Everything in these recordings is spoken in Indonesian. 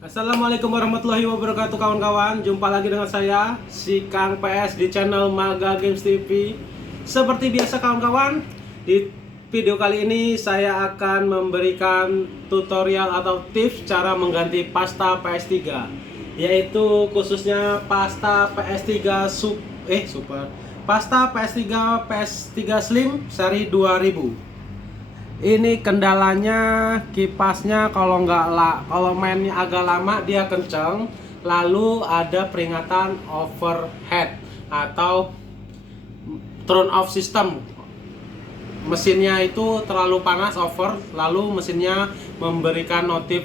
Assalamualaikum warahmatullahi wabarakatuh kawan-kawan. Jumpa lagi dengan saya si Kang PS di channel Maga Games TV. Seperti biasa kawan-kawan, di video kali ini saya akan memberikan tutorial atau tips cara mengganti pasta PS3, yaitu khususnya pasta PS3 Super, pasta PS3 Slim seri 2000. Ini kendalanya kipasnya kalau kalau mainnya agak lama dia kenceng, lalu ada peringatan overheat atau turn off system. Mesinnya itu terlalu panas lalu mesinnya memberikan notif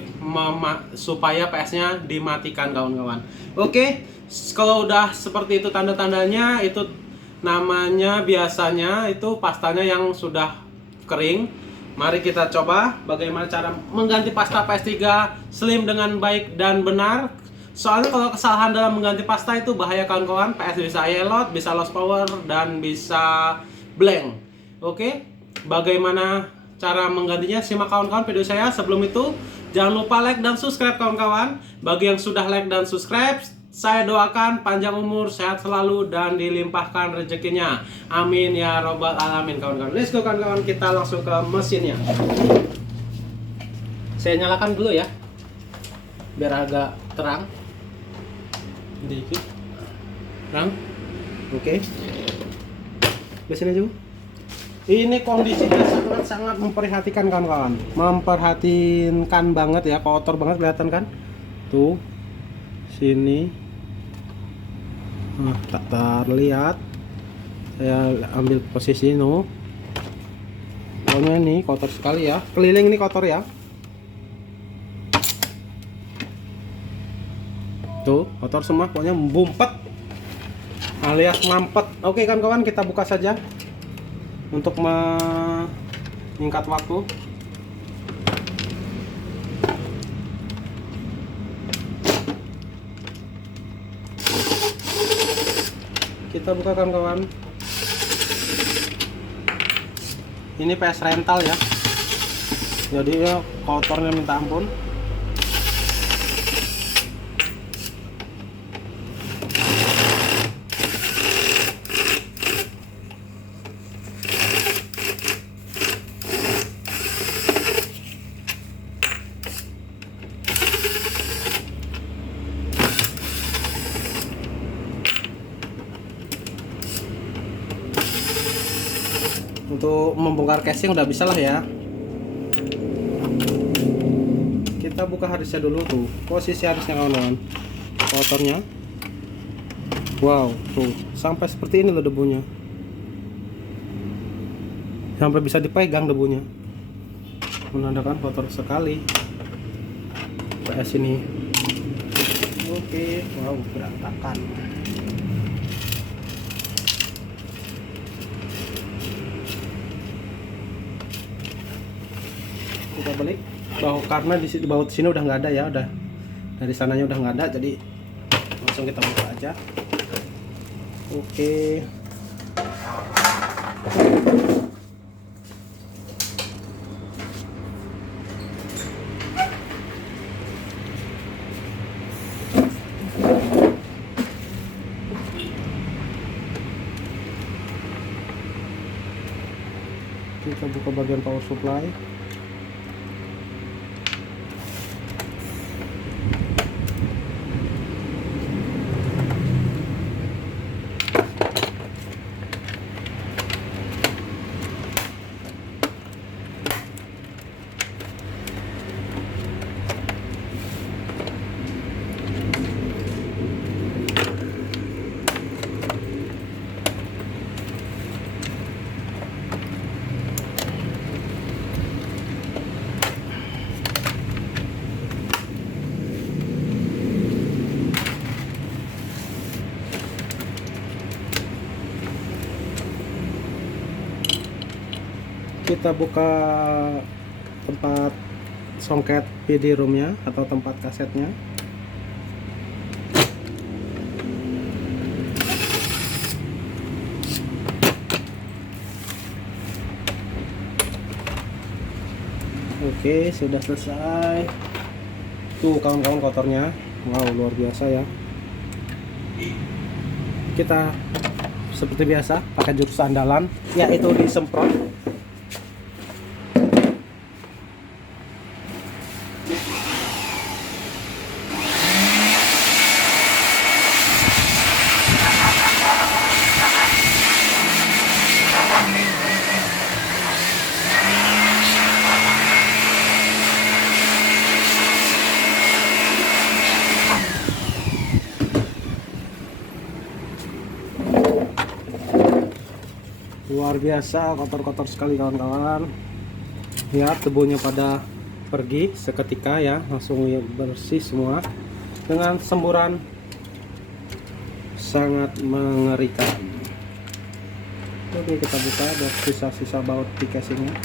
supaya PS-nya dimatikan kawan-kawan. Oke, kalau udah seperti itu tanda-tandanya, itu namanya biasanya itu pastanya yang sudah kering. Mari kita coba bagaimana cara mengganti pasta PS3 Slim dengan baik dan benar. Soalnya kalau kesalahan dalam mengganti pasta itu bahaya kawan-kawan. PS bisa yellow, bisa lost power, dan bisa blank. Oke, bagaimana cara menggantinya? Simak kawan-kawan video saya. Sebelum itu, jangan lupa like dan subscribe kawan-kawan. Bagi yang sudah like dan subscribe, saya doakan panjang umur, sehat selalu, dan dilimpahkan rezekinya. Amin ya robbal alamin kawan-kawan. Let's go kawan-kawan, kita langsung ke mesinnya. Saya nyalakan dulu ya, biar agak terang. Dikit. Terang. Oke. Biasanya juga. Ini kondisinya sangat-sangat memperhatikan kawan-kawan. Memperhatikan banget ya, kotor banget kelihatan kan? Tuh. Sini. Nah, tak terlihat. Saya ambil posisi no. Pokoknya ini kotor sekali ya. Keliling ini kotor ya. Tuh, kotor semua, pokoknya membumpet alias mampet. Oke kan kawan, kita buka saja untuk menyingkat waktu. Kita buka kawan-kawan. Ini PS rental ya, jadi ya kotornya minta ampun. Untuk membongkar casing udah bisa lah ya. Kita buka harddisknya dulu tuh. Posisi harddisknya kawan-kawan. Kotornya. Wow, tuh sampai seperti ini loh debunya. Sampai bisa dipegang debunya. Menandakan kotor sekali PS ini. Oke, wow, berantakan. Kita balik karena di bawah sini udah nggak ada ya, udah dari sananya udah nggak ada, jadi langsung kita buka aja. Oke, kita buka bagian power supply. Kita buka tempat songket PD roomnya atau tempat kasetnya. Oke, sudah selesai. Tuh kawan-kawan kotornya. Wow, luar biasa ya. Kita seperti biasa pakai jurus andalan, yaitu disemprot. Luar biasa, kotor-kotor sekali kawan-kawan. Lihat debunya pada pergi seketika ya, langsung bersih semua dengan semburan sangat mengerikan. Oke, kita buka, ada sisa-sisa baut di casingnya.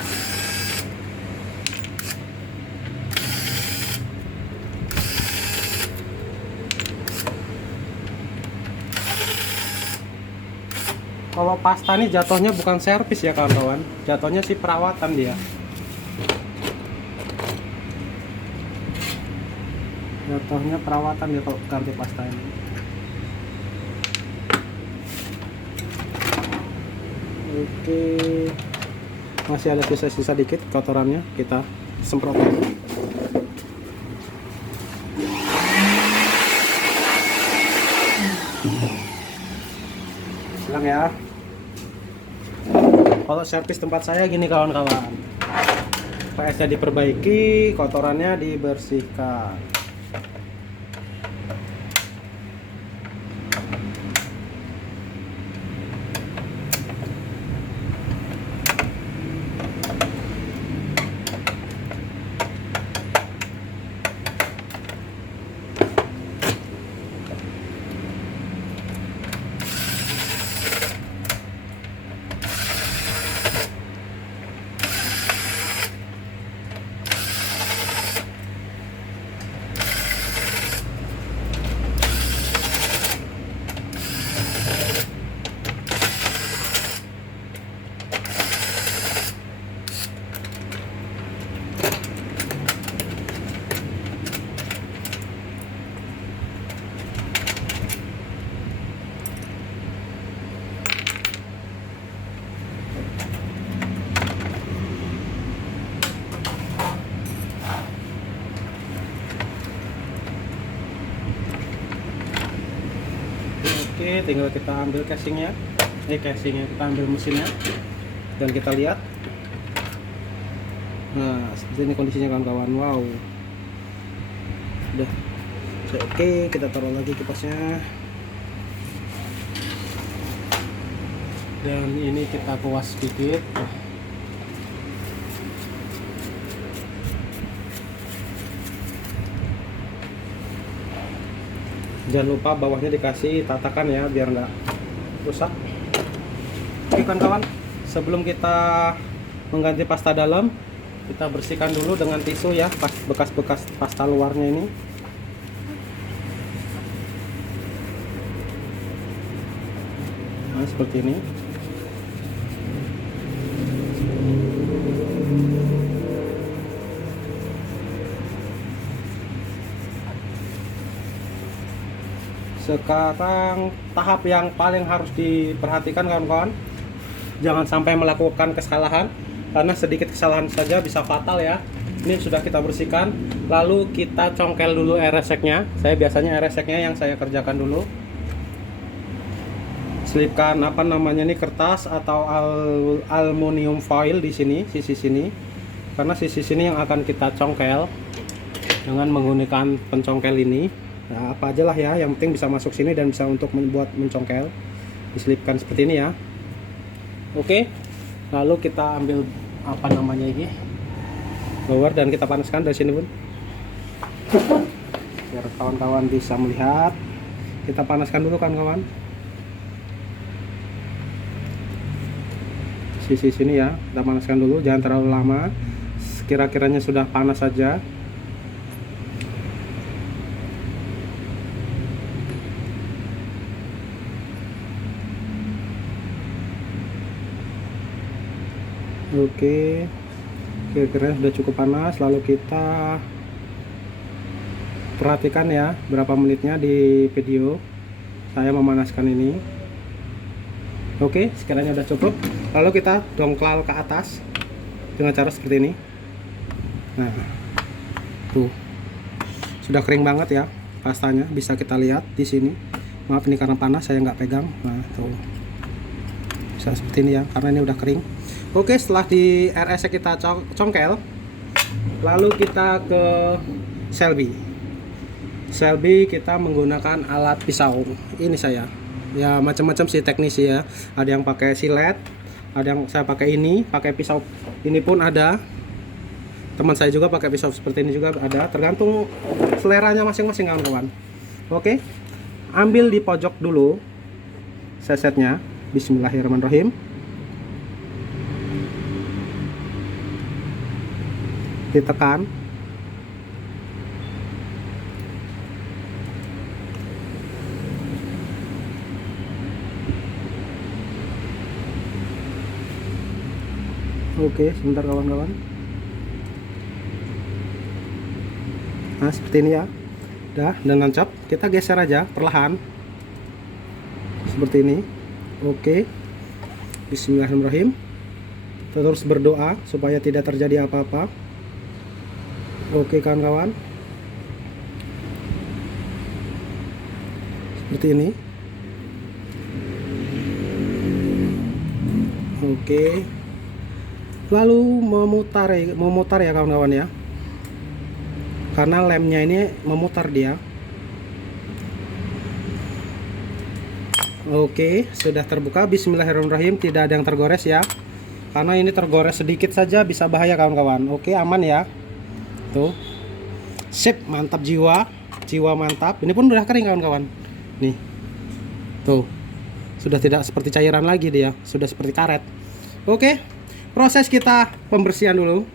Kalau pasta ini jatuhnya bukan servis ya kawan-kawan, jatuhnya sih perawatan dia. Jatuhnya perawatan dia kalau ganti pasta ini. Oke, masih ada sisa-sisa dikit kotorannya, kita semprot lagi. Silang ya. Kalau servis tempat saya gini kawan-kawan, PS-nya diperbaiki, kotorannya dibersihkan. Oke, tinggal kita ambil casingnya, kita ambil mesinnya dan kita lihat. Nah, seperti ini kondisinya kawan-kawan. Wow, udah. Oke, kita taruh lagi kipasnya dan ini kita kuas sedikit. Jangan lupa bawahnya dikasih tatakan ya, biar nggak rusak. Oke kawan-kawan, sebelum kita mengganti pasta dalam, kita bersihkan dulu dengan tisu ya, bekas-bekas pasta luarnya ini. Nah, seperti ini. Sekarang tahap yang paling harus diperhatikan kawan-kawan, jangan sampai melakukan kesalahan, karena sedikit kesalahan saja bisa fatal ya. Ini sudah kita bersihkan, lalu kita congkel dulu air reseknya. Saya biasanya air reseknya yang saya kerjakan dulu. Selipkan apa namanya ini, kertas atau aluminium foil di sini, sisi sini, karena sisi sini yang akan kita congkel dengan menggunakan pencongkel ini. Nah, apa aja lah ya, yang penting bisa masuk sini dan bisa untuk membuat mencongkel. Diselipkan seperti ini ya. Oke, lalu kita ambil apa namanya ini, blower, dan kita panaskan dari sini pun, biar kawan-kawan bisa melihat. Kita panaskan dulu kawan-kawan, sisi sini ya, kita panaskan dulu, jangan terlalu lama. Kira-kiranya sudah panas saja. Oke, kira-kira sudah cukup panas. Lalu kita Perhatikan ya berapa menitnya di video saya memanaskan ini. Oke, sekiranya udah cukup, lalu kita dongkal ke atas dengan cara seperti ini. Nah, tuh sudah kering banget ya pastanya, bisa kita lihat di sini. Maaf ini karena panas saya nggak pegang. Nah, tuh bisa seperti ini ya, karena ini udah kering. Oke, setelah di RS kita congkel, lalu kita ke Selby kita menggunakan alat pisau ini saya. Ya macam-macam sih teknisi ya, ada yang pakai silet, ada yang saya pakai ini, pakai pisau ini pun ada. Teman saya juga pakai pisau seperti ini juga ada, tergantung seleranya masing-masing kawan-kawan. Oke, ambil di pojok dulu sesetnya. Bismillahirrahmanirrahim. Ditekan. Oke, sebentar kawan-kawan. Nah, seperti ini ya. Udah, dan nancap. Kita geser aja perlahan. Seperti ini. Oke. Bismillahirrahmanirrahim. Terus berdoa supaya tidak terjadi apa-apa. Oke, kawan-kawan. Seperti ini. Oke. Lalu memutar ya kawan-kawan ya, karena lemnya ini memutar dia. Oke, sudah terbuka. Bismillahirrahmanirrahim. Tidak ada yang tergores ya, karena ini tergores sedikit saja bisa bahaya kawan-kawan. Oke, aman ya. Tuh, sip, mantap, jiwa mantap. Ini pun udah kering kawan-kawan. Nih, tuh sudah tidak seperti cairan lagi dia, sudah seperti karet. Oke, proses kita pembersihan dulu.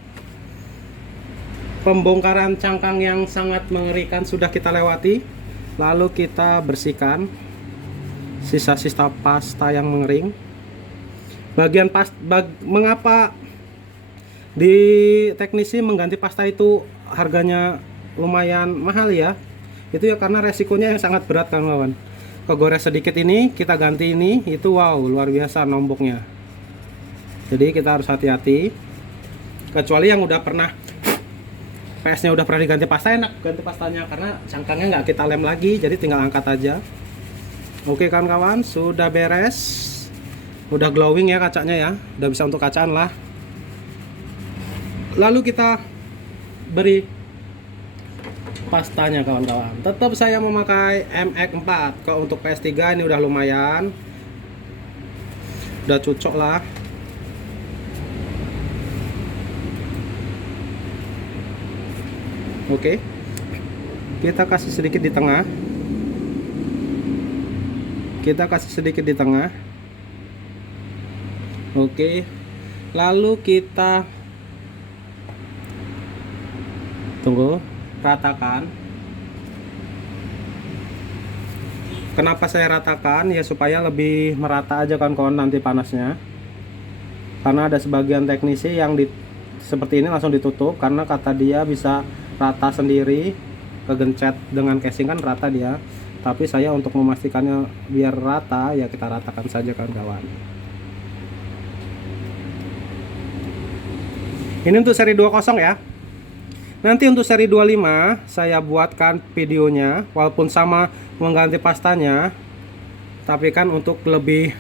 Pembongkaran cangkang yang sangat mengerikan sudah kita lewati. Lalu kita bersihkan sisa-sisa pasta yang mengering. Mengapa di teknisi mengganti pasta itu harganya lumayan mahal ya? Itu ya karena resikonya yang sangat berat kawan-kawan. Kegores sedikit ini, kita ganti ini, itu wow, luar biasa nomboknya. Jadi kita harus hati-hati. Kecuali yang udah pernah PS-nya udah pernah diganti pasta, enak ganti pastanya karena cangkangnya nggak kita lem lagi, jadi tinggal angkat aja. Oke kawan-kawan, sudah beres, udah glowing ya kacanya ya, udah bisa untuk kacaan lah. Lalu kita beri pastanya kawan-kawan. Tetap saya memakai MX4. Kalau untuk PS3 ini udah lumayan, udah cocok lah. Oke, kita kasih sedikit di tengah. Oke, lalu kita tunggu, ratakan. Kenapa saya ratakan? Ya supaya lebih merata aja kan kawan nanti panasnya. Karena ada sebagian teknisi yang seperti ini langsung ditutup, karena kata dia bisa rata sendiri, kegencet dengan casing kan rata dia. Tapi saya untuk memastikannya biar rata, ya kita ratakan saja kawan-kawan. Ini untuk seri 20 ya. Nanti untuk seri 25 saya buatkan videonya, walaupun sama mengganti pastanya, tapi kan untuk lebih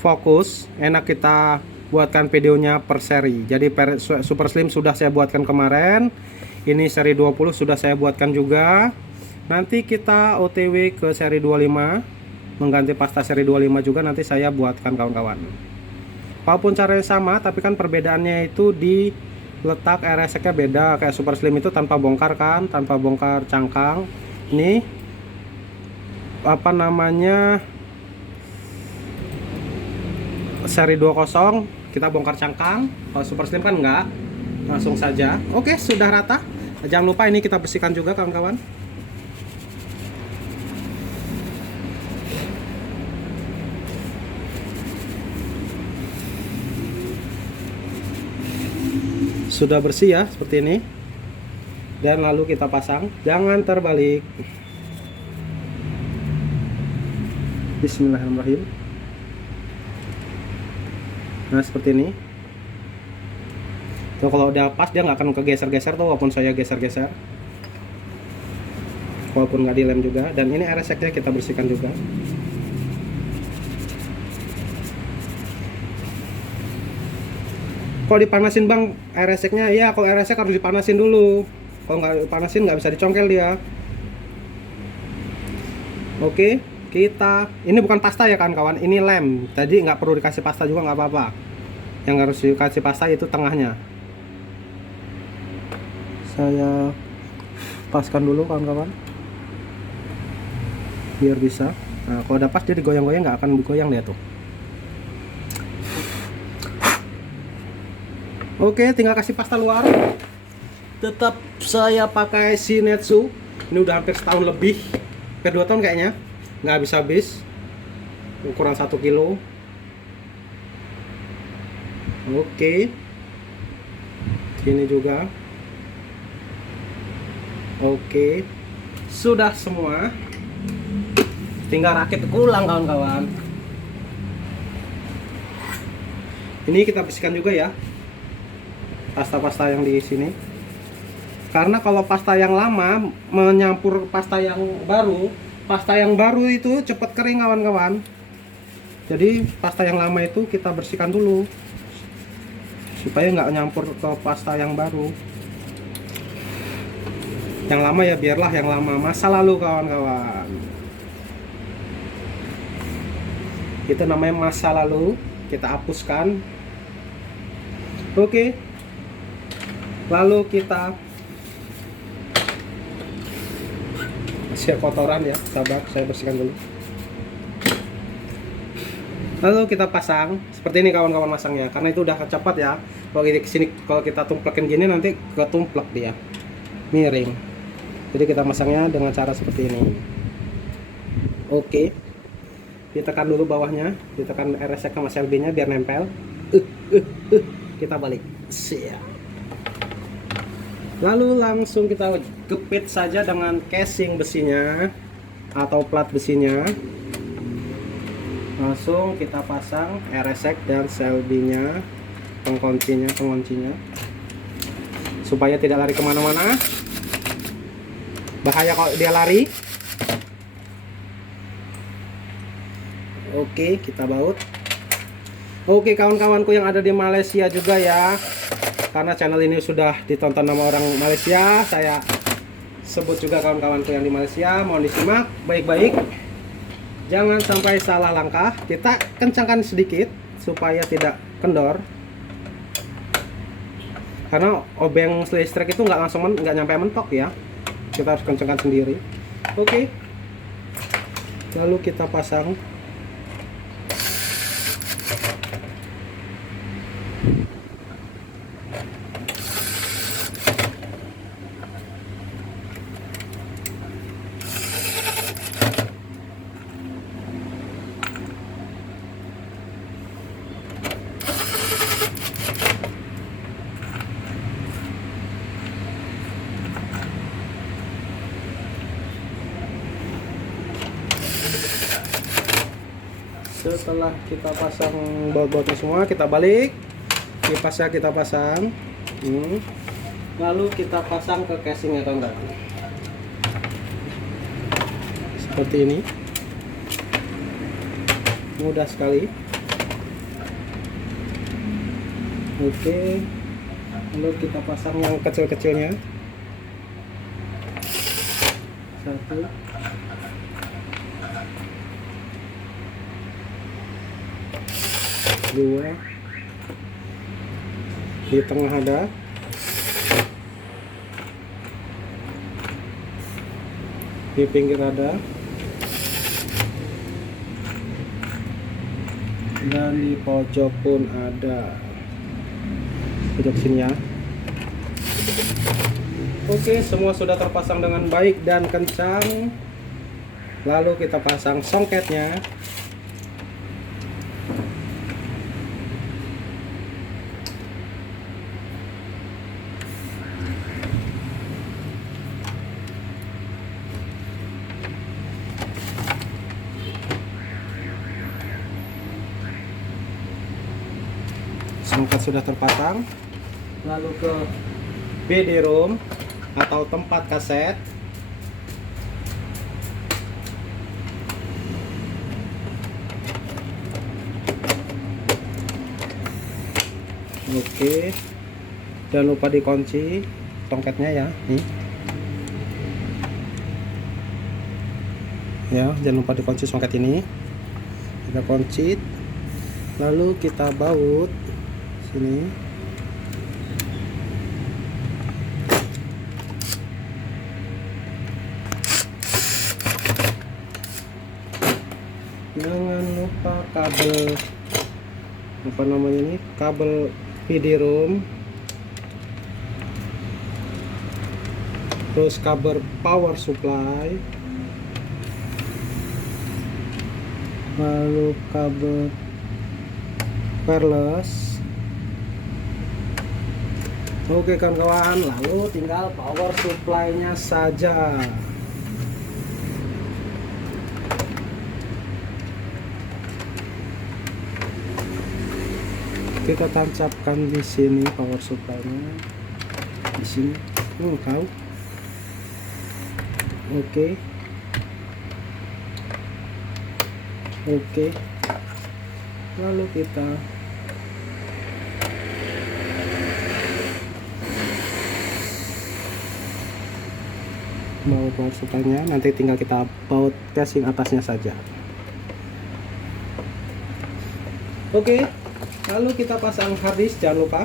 fokus enak kita buatkan videonya per seri. Jadi Super Slim sudah saya buatkan kemarin, ini seri 20 sudah saya buatkan juga. Nanti kita OTW ke seri 25, mengganti pasta seri 25 juga nanti saya buatkan kawan-kawan. Walaupun caranya sama, tapi kan perbedaannya itu di letak RS-nya beda. Kayak Super Slim itu tanpa bongkar kan, tanpa bongkar cangkang. Ini apa namanya, seri 20 kita bongkar cangkang. Kalau Super Slim kan enggak, langsung saja. Oke, sudah rata. Jangan lupa ini kita bersihkan juga kawan-kawan. Sudah bersih ya, seperti ini. dan lalu kita pasang, jangan terbalik. Bismillahirrahmanirrahim. Nah seperti ini. Tuh kalau udah pas dia nggak akan kegeser-geser tuh, walaupun saya geser-geser, walaupun nggak dilem juga. Dan ini RSX-nya kita bersihkan juga. Kalau dipanasin bang RSX-nya, ya kalau RSX harus dipanasin dulu. Kalau nggak dipanasin nggak bisa dicongkel dia. Oke, kita ini bukan pasta ya kawan-kawan, ini lem. Tadi nggak perlu dikasih pasta juga nggak apa-apa. Yang harus dikasih pasta itu tengahnya. Saya paskan dulu kawan-kawan, biar bisa. Nah kalau udah pas dia digoyang-goyang, nggak akan digoyang dia tuh. Oke, tinggal kasih pasta luar. Tetap saya pakai Shin-Etsu. Ini udah hampir setahun lebih, hampir 2 tahun kayaknya, nggak habis-habis. Ukuran 1 kilo. Oke, ini juga. Oke, sudah semua. Tinggal rakit ulang kawan-kawan. Ini kita bersihkan juga ya, pasta-pasta yang di sini. Karena kalau pasta yang lama menyampur pasta yang baru itu cepat kering kawan-kawan. Jadi pasta yang lama itu kita bersihkan dulu supaya nggak nyampur ke pasta yang baru. Yang lama ya biarlah yang lama, masa lalu kawan-kawan. Itu namanya masa lalu, kita hapuskan. Oke. Lalu kita masih kotoran ya, sabar, saya bersihkan dulu. Lalu kita pasang seperti ini kawan-kawan masangnya, karena itu udah cepat ya. Kalau di sini kalau kita tumplekin gini nanti ketumplek dia, miring. Jadi kita masangnya dengan cara seperti ini. Oke, ditekan dulu bawahnya, ditekan RSX sama selby-nya biar nempel. Kita balik. Siap. Lalu langsung kita jepit saja dengan casing besinya atau plat besinya. Langsung kita pasang RSX dan selby-nya, penguncinya, supaya tidak lari kemana-mana. Bahaya kalau dia lari. Oke, kita baut. Oke kawan-kawanku yang ada di Malaysia juga ya, karena channel ini sudah ditonton sama orang Malaysia, saya sebut juga kawan-kawanku yang di Malaysia. Mohon disimak baik-baik, jangan sampai salah langkah. Kita kencangkan sedikit supaya tidak kendor, karena obeng listrik itu nggak langsung nggak nyampe mentok ya, kita harus kencangkan sendiri. Oke, lalu kita pasang. Setelah kita pasang baut-bautnya semua, kita balik, kipasnya kita pasang. Lalu kita pasang ke casingnya kawan-kawan, seperti ini, mudah sekali. Oke, lalu kita pasang yang kecil-kecilnya. 1, 2, di tengah ada, di pinggir ada, dan di pojok pun ada, pojok sini ya. Oke, semua sudah terpasang dengan baik dan kencang. Lalu kita pasang songketnya. Songket sudah terpasang. Lalu ke BD-ROM atau tempat kaset. Oke, jangan lupa dikunci tongkatnya ya. Nih. Ya, jangan lupa dikunci songket ini. Kita kunci, lalu kita baut sini. Jangan lupa kabel apa namanya ini, kabel PD-ROM, terus kabel power supply, lalu kabel wireless. Oke kawan-kawan, lalu tinggal power supply-nya saja. Kita tancapkan di sini power supply-nya, di sini. Tahu? Oke. Oke. Lalu kita baut power supply-nya, nanti tinggal kita baut casing atasnya saja. Oke. Lalu kita pasang harddisk, jangan lupa.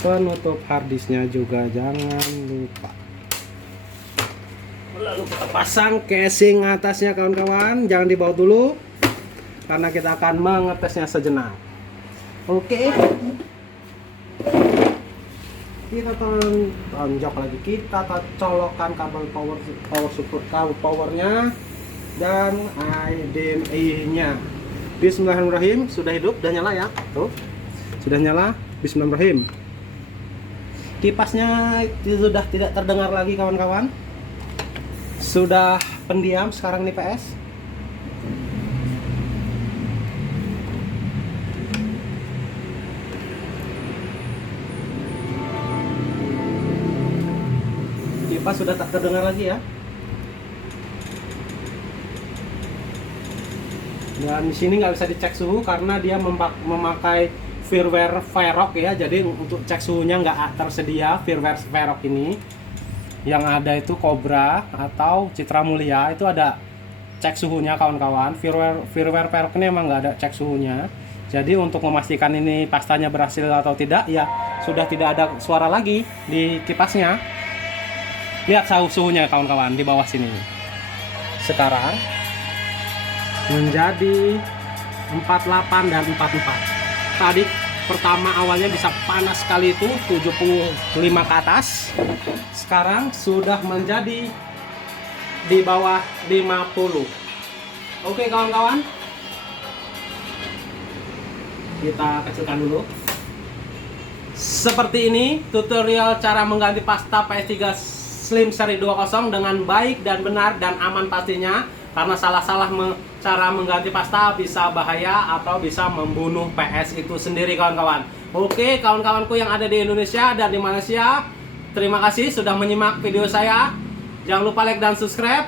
Penutup harddisknya juga jangan lupa. Lalu kita pasang casing atasnya kawan-kawan, jangan dibaut dulu karena kita akan mengetesnya sejenak. Oke. Kita tonjok lagi, kita colokkan kabel powernya dan HDMI-nya. Bismillahirrahmanirrahim. Sudah hidup, sudah nyala ya. Tuh, sudah nyala. Bismillahirrahmanirrahim. Kipasnya sudah tidak terdengar lagi kawan-kawan. Sudah pendiam sekarang nih PS. Kipas sudah tak terdengar lagi ya. Dan di sini nggak bisa dicek suhu karena dia memakai firmware Verock ya. Jadi untuk cek suhunya nggak tersedia firmware Verock ini. Yang ada itu Cobra atau Citra Mulia, itu ada cek suhunya kawan-kawan. Firmware Verock ini emang nggak ada cek suhunya. Jadi untuk memastikan ini pastanya berhasil atau tidak, ya sudah tidak ada suara lagi di kipasnya. Lihat suhunya kawan-kawan di bawah sini. Sekarang menjadi 48 dan 44. Tadi pertama awalnya bisa panas sekali itu 75 ke atas. Sekarang sudah menjadi di bawah 50. Oke kawan-kawan, kita kecilkan dulu. Seperti ini tutorial cara mengganti pasta PS3 Slim seri 20 dengan baik dan benar dan aman pastinya. Karena salah-salah cara mengganti pasta bisa bahaya atau bisa membunuh PS itu sendiri kawan-kawan. Oke kawan-kawanku yang ada di Indonesia dan di Malaysia, terima kasih sudah menyimak video saya. Jangan lupa like dan subscribe.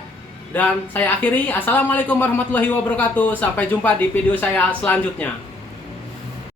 Dan saya akhiri, assalamualaikum warahmatullahi wabarakatuh. Sampai jumpa di video saya selanjutnya.